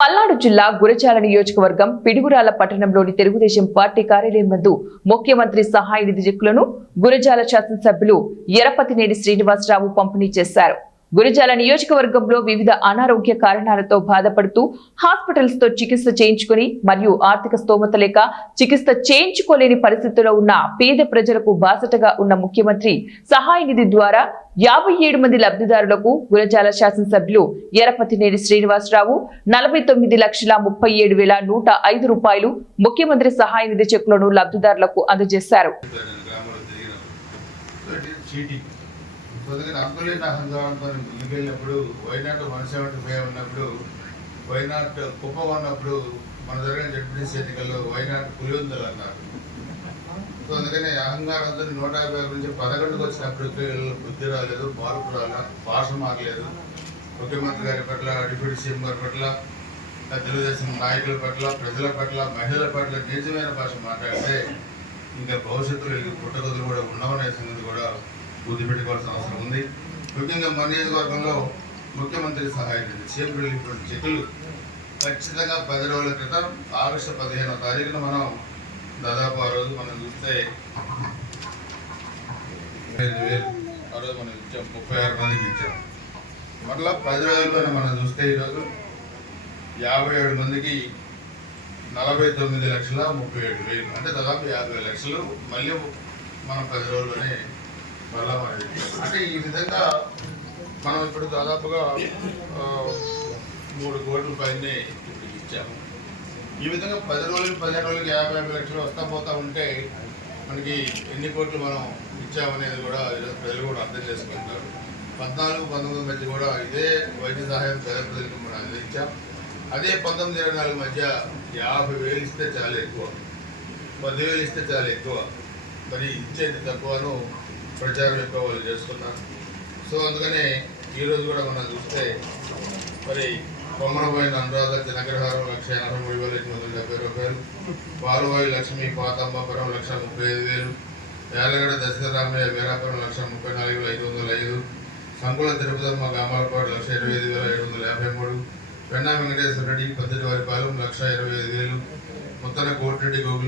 పల్నాడు జిల్లా గురజాల నియోజకవర్గం పిడుగురాళ్ల పట్టణంలోని తెలుగుదేశం పార్టీ కార్యాలయం నందు ముఖ్యమంత్రి సహాయ నిధి చెక్కులను గురజాల శాసనసభ్యులు ఎరపతినేని శ్రీనివాసరావు పంపిణీ చేశారు. గురజాల నియోజకవర్గంలో వివిధ అనారోగ్య కారణాలతో బాధపడుతూ హాస్పిటల్స్ తో చికిత్స చేయించుకుని మరియు ఆర్థిక స్తోమత లేక చికిత్స చేయించుకోలేని పరిస్థితుల్లో ఉన్న పేద ప్రజలకు బాసటగా ఉన్న ముఖ్యమంత్రి సహాయ నిధి ద్వారా 57 మంది లబ్ధిదారులకు గురజాల శాసనసభ్యులు ఎరపతినేని శ్రీనివాసరావు 49,37,105 రూపాయలు ముఖ్యమంత్రి సహాయ నిధి చెక్కులను లబ్ధిదారులకు అందజేశారు. అంకులేని అహంకారంతో ముందుకెళ్ళినప్పుడు వైనాట్ 175 ఉన్నప్పుడు వైనాట్ కుప్ప ఉన్నప్పుడు మన జరిగిన జడ్పీటీసీ ఎన్నికల్లో వైనాట్ పులివెందులు అన్నారు. సో అందుకని అహంకారంతో 150 నుంచి 11కు వచ్చినప్పుడు బుద్ధి రాలేదు, మార్పు రాలేదు, భాష మారలేదు. ముఖ్యమంత్రి గారి పట్ల, డిప్యూటీ సీఎం గారి పట్ల, తెలుగుదేశం నాయకుల పట్ల, ప్రజల పట్ల, మహిళల పట్ల నిజమైన భాష మాట్లాడితే ఇంకా భవిష్యత్తులో పుట్టగదులు కూడా ఉండవనే సంగతి కూడా బుద్ధి పెట్టుకోవాల్సిన అవసరం ఉంది. ముఖ్యంగా మన నియోజకవర్గంలో ముఖ్యమంత్రి సహాయ నిధి సీఎం రిలీఫ్ ఫండ్ చెక్కులు ఖచ్చితంగా 10 రోజుల క్రితం ఆగస్టు 15వ తారీఖున మనం దాదాపు ఆ రోజు మనం చూస్తే 5,000 ఆ రోజు మనం ఇచ్చాం, 36 మందికి ఇచ్చాం. మరలా 10 రోజుల్లోనే మనం చూస్తే ఈరోజు 57 మందికి 49,37,000 అంటే దాదాపు 50 లక్షలు మళ్ళీ మనం 10 రోజుల్లోనే మళ్ళా మనం అంటే ఈ విధంగా మనం ఇప్పుడు దాదాపుగా 3 కోట్ల పైనే ఇప్పుడు ఇచ్చాము. ఈ విధంగా 10 రోజులు 15 రోజులకి 50 లక్షలు వస్తా పోతా ఉంటే మనకి ఎన్ని కోట్లు మనం ఇచ్చామనేది కూడా ఈరోజు ప్రజలు కూడా అర్థం చేసుకుంటారు. 14-19 మధ్య కూడా ఇదే వైద్య సహాయం పేద ప్రజలకు మనం అందించాం. అదే 19-24 మధ్య 50,000 ఇస్తే చాలా ఎక్కువ, 10,000 ఇస్తే చాలా ఎక్కువ, మరి ఇచ్చేది తక్కువను ప్రచారం ఎక్కువ వాళ్ళు చేసుకున్నారు. సో అందుకనే ఈరోజు కూడా మనం చూస్తే మరి కొమ్మనపోయిన అనురాధ జనగ్రహారం 1,83,870 రూపాయలు, పాలువాయి లక్ష్మి పాతమ్మపురం 1,35,000, యాలగడ దశరామయ్య వీరాపురం 1,34,505, సంకుల తిరుపతమ్మ గామాలపాడు 1,25,753, పెన్నా వెంకటేశ్వర రెడ్డి 18 వారిపాలెం 1,25,000, ముత్తన కోటిరెడ్డి గోగులు